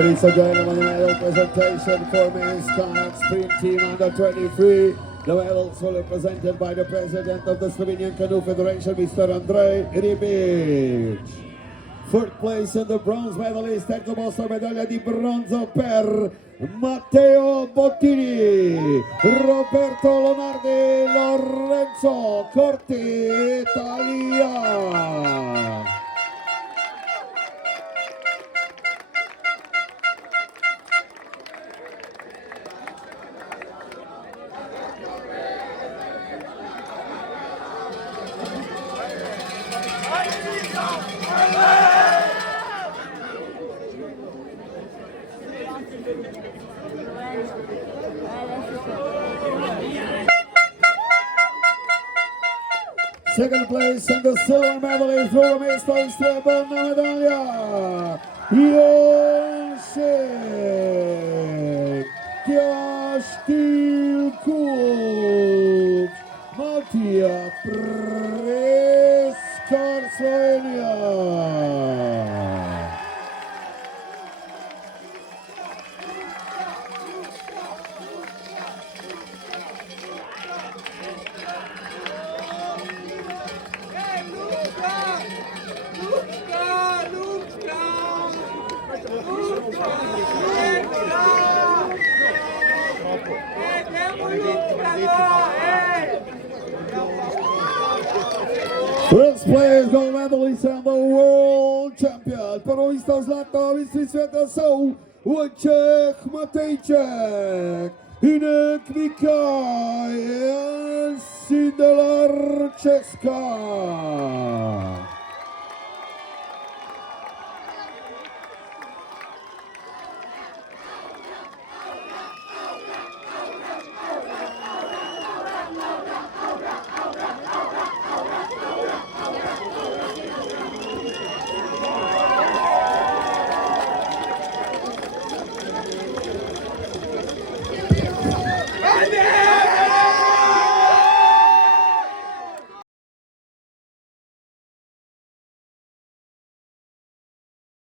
Ladies and gentlemen, the medal presentation for men's kayak sprint team under 23. The medals were presented by the president of the Slovenian Canoe Federation, Mr. Andrej Ribic. Third place in the bronze medalist, terzo posto medaglia di bronzo per Matteo Bottini, Roberto Lonardi, Lorenzo Corti, Italia. Second place in the silver medalist, drugo mesto in srebrna medalja, Jon Šenk, Tjaš Til Kupsch, Matija Preskar, Slovenija. First place gold medalist and the world champion. Prvo mesto zlato, mistri sveta so Wojciech Matejček in Ekipa Česka.